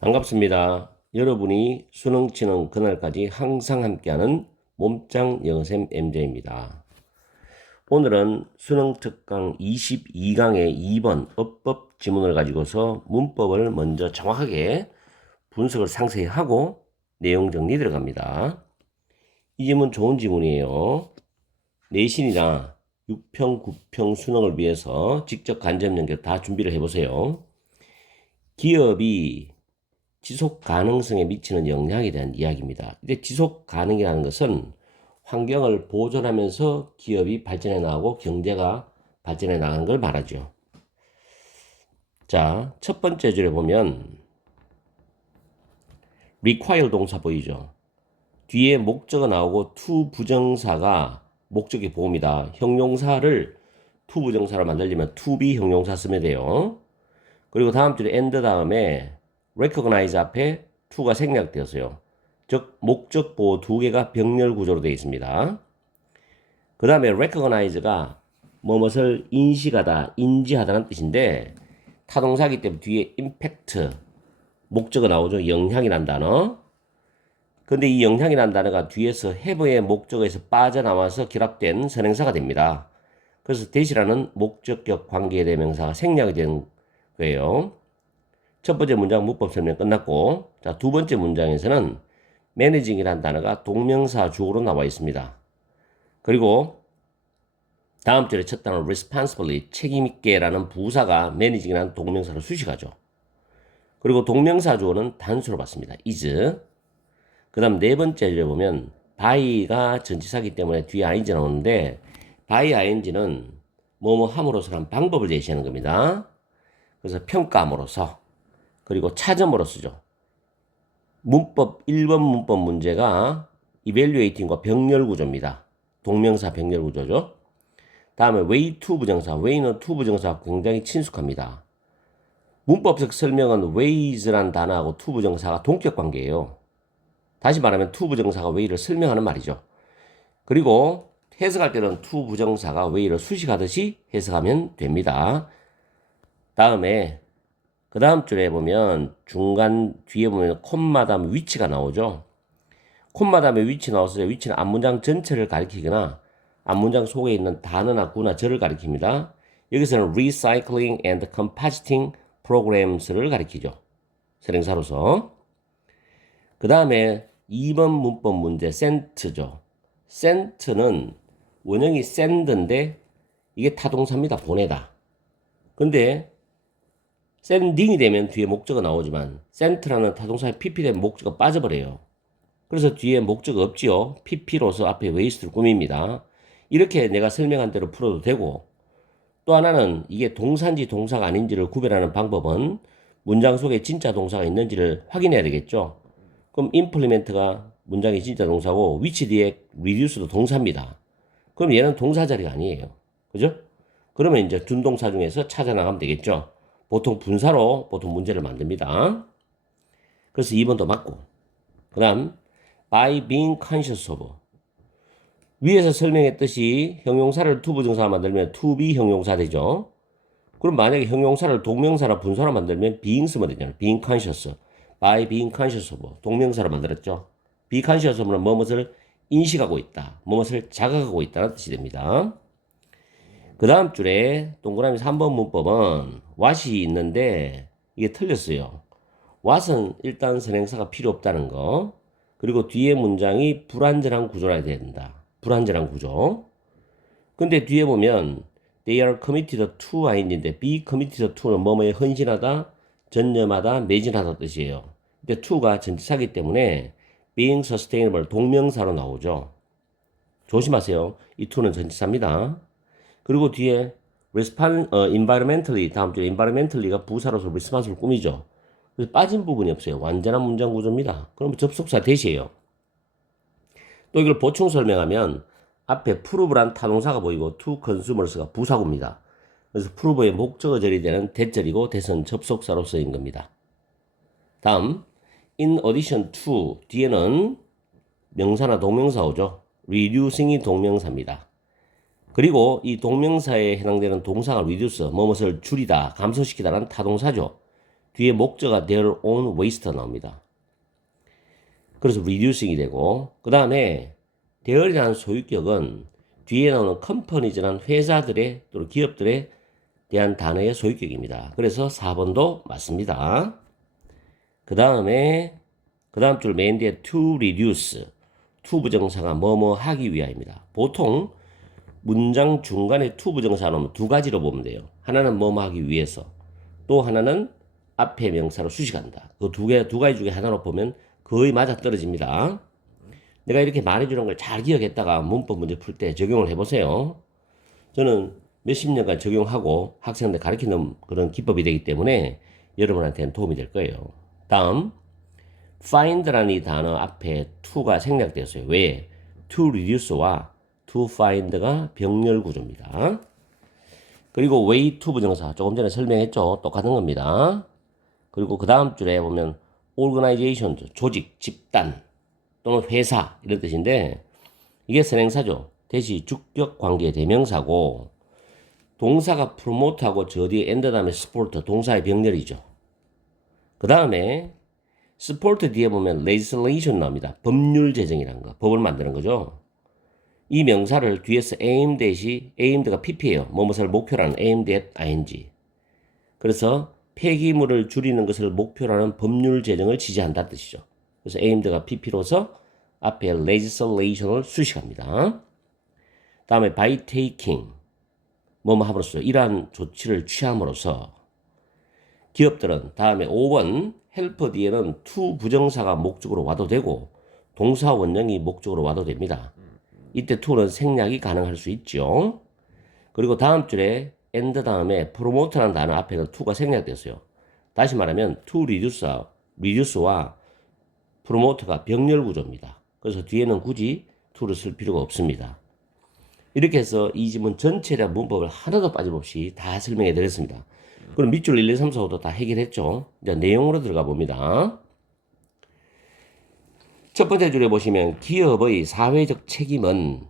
반갑습니다. 여러분이 수능 치는 그날까지 항상 함께하는 몸짱 영어쌤 MJ입니다. 오늘은 수능 특강 22강의 2번 어법 지문을 가지고서 문법을 먼저 정확하게 분석을 상세히 하고 내용 정리 들어갑니다. 이 지문 좋은 지문이에요. 내신이나 6평, 9평 수능을 위해서 직접 간접 연결 다 준비를 해보세요. 기업이 지속 가능성에 미치는 영향에 대한 이야기입니다. 근데 지속 가능이라는 것은 환경을 보존하면서 기업이 발전해 나가고 경제가 발전해 나가는 걸 말하죠. 자, 첫 번째 줄에 보면 require 동사 보이죠? 뒤에 목적어 나오고 to 부정사가 목적의 보호입니다. 형용사를 to 부정사로 만들려면 to be 형용사 쓰면 돼요. 그리고 다음 줄에 and 다음에 recognize 앞에 to가 생략되었어요. 즉 목적 보호 두 개가 병렬 구조로 되어 있습니다. 그 다음에 recognize가 무엇을 인식하다, 인지하다는 뜻인데 타동사기 때문에 뒤에 impact 목적어 나오죠. 영향이란 단어. 근데 이 영향이란 단어가 뒤에서 have의 목적어에서 빠져나와서 결합된 선행사가 됩니다. 그래서 that이라는 목적격 관계 대명사가 생략이 된 거예요. 첫 번째 문장 문법 설명 끝났고, 자, 두 번째 문장에서는 managing이라는 단어가 동명사 주어로 나와 있습니다. 그리고 다음 줄에 첫 단어 responsibly, 책임있게라는 부사가 managing이라는 동명사로 수식하죠. 그리고 동명사 주어는 단수로 받습니다. is. 그 다음 네 번째 줄에 보면 by가 전치사기 때문에 뒤에 ing 나오는데 by ing는 뭐뭐 함으로써라는 방법을 제시하는 겁니다. 그래서 평가함으로써 그리고 차점으로 쓰죠. 문법 1번 문법 문제가 evaluating과 병렬 구조입니다. 동명사 병렬 구조죠. 다음에 way to 부정사, way는 to 부정사와 굉장히 친숙합니다. 문법적 설명은 ways란 단어하고 to 부정사가 동격 관계예요. 다시 말하면 to 부정사가 way를 설명하는 말이죠. 그리고 해석할 때는 to 부정사가 way를 수식하듯이 해석하면 됩니다. 다음에 그 다음 줄에 보면 중간 뒤에 보면 콤마 다음 위치가 나오죠. 콤마 다음에 위치 나왔을 때 위치는 앞문장 전체를 가리키거나 앞문장 속에 있는 단어나 구나 절을 가리킵니다. 여기서는 recycling and compositing programs를 가리키죠. 선행사로서. 그 다음에 2번 문법 문제 sent죠. sent는 원형이 send인데 이게 타동사입니다. 보내다. 근데 sending이 되면 뒤에 목적어 나오지만 sent라는 타동사에 pp 되면 목적어 빠져버려요. 그래서 뒤에 목적어 없지요. pp로서 앞에 waste를 꾸밉니다. 이렇게 내가 설명한 대로 풀어도 되고 또 하나는 이게 동사인지 동사가 아닌지를 구별하는 방법은 문장 속에 진짜 동사가 있는지를 확인해야 되겠죠. 그럼 implement가 문장의 진짜 동사고 which 뒤에 reduce도 동사입니다. 그럼 얘는 동사 자리가 아니에요. 그죠? 그러면 이제 준동사 중에서 찾아 나가면 되겠죠. 보통 분사로 보통 문제를 만듭니다. 그래서 2번도 맞고. 그 다음 by being conscious of. 위에서 설명했듯이 형용사를 to 부정사로 만들면 to be 형용사 되죠. 그럼 만약에 형용사를 동명사나 분사로 만들면 being 쓰면 되잖아요. being conscious. by being conscious of. 동명사로 만들었죠. be conscious of는 무엇을 인식하고 있다. 무엇을 자각하고 있다는 뜻이 됩니다. 그 다음 줄에 동그라미 3번 문법은 what이 있는데 이게 틀렸어요. what은 일단 선행사가 필요 없다는 거. 그리고 뒤에 문장이 불완전한 구조라 된다. 불완전한 구조. 근데 뒤에 보면 they are committed to ing인데 be committed to는 뭐뭐에 헌신하다, 전념하다, 매진하다 뜻이에요. 근데 to가 전치사기 때문에 being sustainable 동명사로 나오죠. 조심하세요. 이 to는 전치사입니다. 그리고 뒤에 environmentally 다음 주에 environmentally가 부사로서 response를 꾸미죠. 그래서 빠진 부분이 없어요. 완전한 문장 구조입니다. 그럼 접속사 대시예요. 또 이걸 보충 설명하면 앞에 prove란 타동사가 보이고 to consumers가 부사구입니다. 그래서 prove의 목적어절이 되는 대절이고 대선 접속사로 쓰인 겁니다. 다음 in addition to 뒤에는 명사나 동명사 오죠. reducing이 동명사입니다. 그리고 이 동명사에 해당되는 동사가 reduce, 무엇을 줄이다, 감소시키다라는 타동사죠. 뒤에 목적어가 their own waste 나옵니다. 그래서 reducing이 되고, 그 다음에 their이라는 소유격은 뒤에 나오는 companies라는 회사들의 또는 기업들에 대한 단어의 소유격입니다. 그래서 4번도 맞습니다. 그 다음에 그 다음 줄 맨 뒤에 to reduce, to 부정사가 뭐뭐 하기 위하여입니다. 보통 문장 중간에 to 부정사 나오면 두 가지로 보면 돼요. 하나는 뭐뭐 하기 위해서, 또 하나는 앞에 명사로 수식한다. 그 두 가지 중에 하나로 보면 거의 맞아떨어집니다. 내가 이렇게 말해주는 걸 잘 기억했다가 문법 문제 풀 때 적용을 해보세요. 저는 몇십 년간 적용하고 학생들 가르치는 그런 기법이 되기 때문에 여러분한테는 도움이 될 거예요. 다음 find라는 이 단어 앞에 to가 생략되었어요. 왜? to reduce와 to find가 병렬 구조입니다. 그리고 way to 부정사 조금 전에 설명했죠. 똑같은 겁니다. 그리고 그 다음 줄에 보면 organization, 조직, 집단 또는 회사 이런 뜻인데 이게 선행사죠. 대시 주격 관계 대명사고 동사가 promote하고 저 뒤에 end 다음에 sport 동사의 병렬이죠. 그 다음에 sport 뒤에 보면 legislation 나옵니다. 법률 제정이라는 거, 법을 만드는 거죠. 이 명사를 뒤에서 aimed가 pp예요. 뭐뭐를 목표로 하는 aimed at ing. 그래서 폐기물을 줄이는 것을 목표로 하는 법률 제정을 지지한다는 뜻이죠. 그래서 aimed가 pp로서 앞에 legislation을 수식합니다. 다음에 by taking 뭐뭐 함으로써 이러한 조치를 취함으로써 기업들은 다음에 5번 help 뒤에는 to 부정사가 목적으로 와도 되고 동사 원형이 목적으로 와도 됩니다. 이때 to는 생략이 가능할 수 있죠. 그리고 다음 줄에 and 다음에 promote라는 단어 앞에는 to가 생략됐어요. 다시 말하면 to reduce와 promote가 병렬 구조입니다. 그래서 뒤에는 굳이 to를 쓸 필요가 없습니다. 이렇게 해서 이 지문 전체에 대한 문법을 하나도 빠짐없이 다 설명해 드렸습니다. 그럼 밑줄 1, 2, 3, 4, 5도 다 해결했죠. 이제 내용으로 들어가 봅니다. 첫 번째 줄에 보시면 기업의 사회적 책임은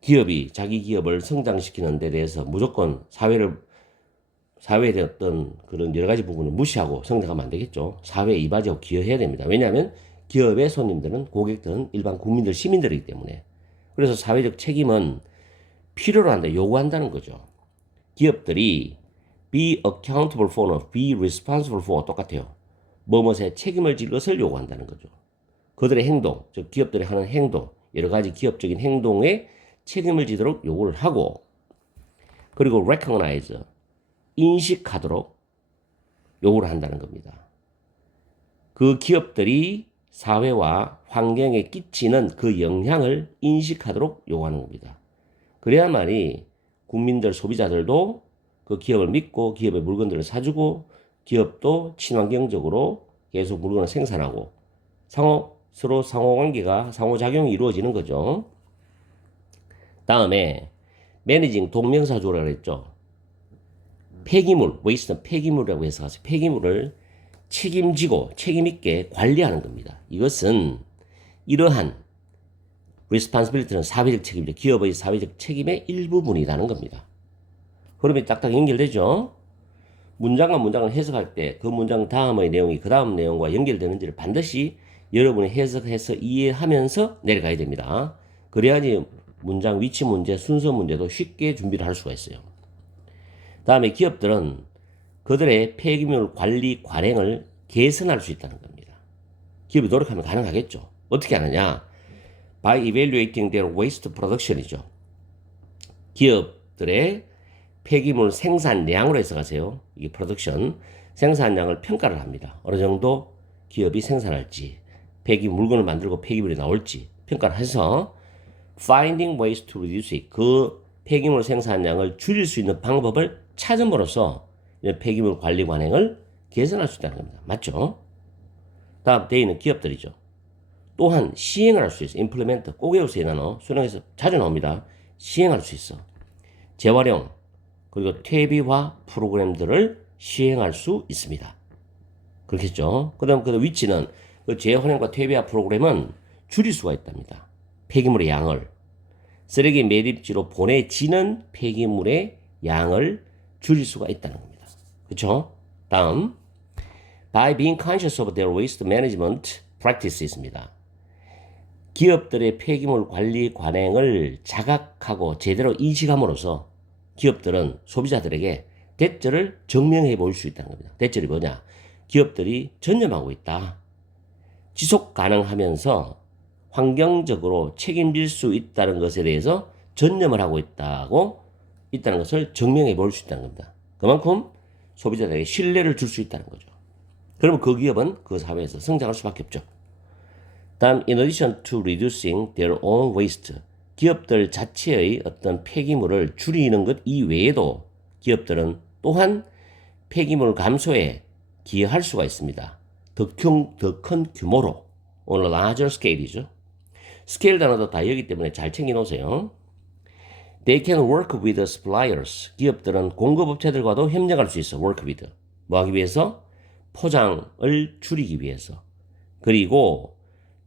기업이 자기 기업을 성장시키는 데 대해서 무조건 사회에 대한 어떤 그런 여러 가지 부분을 무시하고 성장하면 안 되겠죠. 사회에 이바지하고 기여해야 됩니다. 왜냐하면 기업의 손님들은 고객들은 일반 국민들, 시민들이기 때문에. 그래서 사회적 책임은 필요로 한다, 요구한다는 거죠. 기업들이 be accountable for나 be responsible for 똑같아요. 뭐뭐에 책임을 질 것을 요구한다는 거죠. 그들의 행동, 즉 기업들이 하는 행동, 여러 가지 기업적인 행동에 책임을 지도록 요구를 하고 그리고 recognize, 인식하도록 요구를 한다는 겁니다. 그 기업들이 사회와 환경에 끼치는 그 영향을 인식하도록 요구하는 겁니다. 그래야만이 국민들, 소비자들도 그 기업을 믿고 기업의 물건들을 사주고 기업도 친환경적으로 계속 물건을 생산하고 서로 상호관계가 상호작용이 이루어지는 거죠. 다음에 매니징 동명사조라고 했죠. 폐기물, waste는 폐기물이라고 해서 폐기물을 책임지고 책임있게 관리하는 겁니다. 이것은 이러한 responsibility는 사회적 책임이죠. 기업의 사회적 책임의 일부분이라는 겁니다. 그러면 딱딱 연결되죠. 문장과 문장을 해석할 때 그 문장 다음의 내용이 그 다음 내용과 연결되는지를 반드시 여러분이 해석해서 이해하면서 내려가야 됩니다. 그래야지 문장 위치 문제, 순서 문제도 쉽게 준비를 할 수가 있어요. 다음에 기업들은 그들의 폐기물 관리 관행을 개선할 수 있다는 겁니다. 기업이 노력하면 가능하겠죠. 어떻게 하느냐? By evaluating their waste production이죠. 기업들의 폐기물 생산량으로 해석하세요. 이게 프로덕션, 생산량을 평가를 합니다. 어느 정도 기업이 생산할지, 물건을 만들고 폐기물이 나올지 평가를 해서 finding ways to reduce it, 그 폐기물 생산량을 줄일 수 있는 방법을 찾음으로써 폐기물 관리 관행을 개선할 수 있다는 겁니다. 맞죠? 다음 D는 기업들이죠. 또한 시행을 할 수 있어. implement, 꼭 외우세요. 단어 수능에서 자주 나옵니다. 시행할 수 있어. 재활용 그리고 퇴비화 프로그램들을 시행할 수 있습니다. 그렇겠죠? 그 다음 그 위치는 그 재활용과 퇴비화 프로그램은 줄일 수가 있답니다. 폐기물의 양을 쓰레기 매립지로 보내지는 폐기물의 양을 줄일 수가 있다는 겁니다. 그렇죠? 다음 by being conscious of their waste management practices입니다. 기업들의 폐기물 관리 관행을 자각하고 제대로 인식함으로써 기업들은 소비자들에게 대처를 증명해 보일 수 있다는 겁니다. 대처이 뭐냐? 기업들이 전념하고 있다. 지속 가능하면서 환경적으로 책임질 수 있다는 것에 대해서 전념을 하고 있다는 것을 증명해 볼 수 있다는 겁니다. 그만큼 소비자들에게 신뢰를 줄 수 있다는 거죠. 그러면 그 기업은 그 사회에서 성장할 수밖에 없죠. 다음, in addition to reducing their own waste, 기업들 자체의 어떤 폐기물을 줄이는 것 이외에도 기업들은 또한 폐기물 감소에 기여할 수가 있습니다. 더 큰 규모로, on a larger scale이죠. 스케일 단어도 다 여기 때문에 잘 챙겨 놓으세요. They can work with suppliers. 기업들은 공급업체들과도 협력할 수 있어. work with. 뭐 하기 위해서? 포장을 줄이기 위해서. 그리고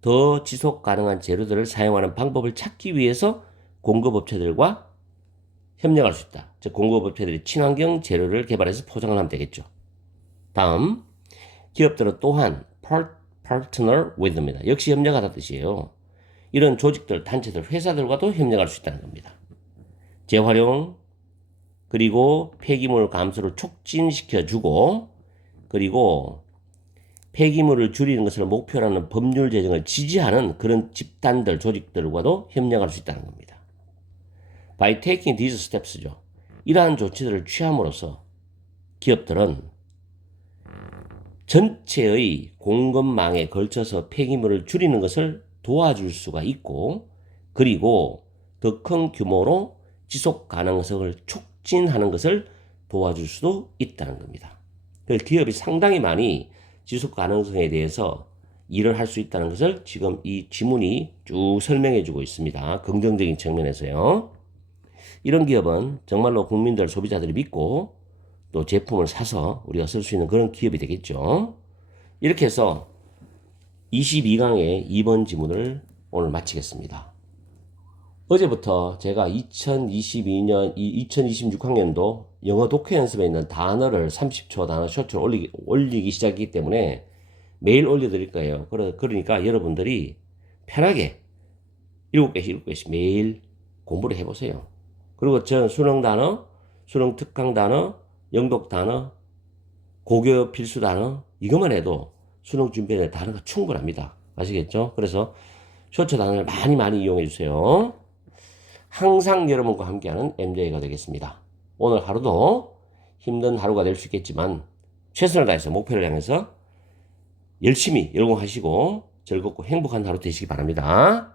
더 지속 가능한 재료들을 사용하는 방법을 찾기 위해서 공급업체들과 협력할 수 있다. 즉 공급업체들이 친환경 재료를 개발해서 포장을 하면 되겠죠. 다음, 기업들은 또한 partner with입니다. 역시 협력하다는 뜻이에요. 이런 조직들, 단체들, 회사들과도 협력할 수 있다는 겁니다. 재활용, 그리고 폐기물 감소를 촉진시켜주고, 그리고 폐기물을 줄이는 것을 목표로 하는 법률 제정을 지지하는 그런 집단들, 조직들과도 협력할 수 있다는 겁니다. By taking these steps죠. 이러한 조치들을 취함으로써 기업들은 전체의 공급망에 걸쳐서 폐기물을 줄이는 것을 도와줄 수가 있고, 그리고 더 큰 규모로 지속 가능성을 촉진하는 것을 도와줄 수도 있다는 겁니다. 그래서 기업이 상당히 많이 지속 가능성에 대해서 일을 할 수 있다는 것을 지금 이 지문이 쭉 설명해 주고 있습니다. 긍정적인 측면에서요. 이런 기업은 정말로 국민들, 소비자들이 믿고 또 제품을 사서 우리가 쓸 수 있는 그런 기업이 되겠죠. 이렇게 해서 22강의 2번 지문을 오늘 마치겠습니다. 어제부터 제가 2026학년도 영어 독해 연습에 있는 단어를 30초 단어 쇼트로 올리기 시작했기 때문에 매일 올려드릴 거예요. 그러니까 여러분들이 편하게 7개씩 매일 공부를 해보세요. 그리고 전 수능 단어, 수능 특강 단어, 영독 단어, 고교 필수 단어 이것만 해도 수능 준비에 단어가 충분합니다. 아시겠죠? 그래서 쇼트 단어를 많이 이용해 주세요. 항상 여러분과 함께하는 MJ가 되겠습니다. 오늘 하루도 힘든 하루가 될 수 있겠지만 최선을 다해서 목표를 향해서 열심히 열공하시고 즐겁고 행복한 하루 되시기 바랍니다.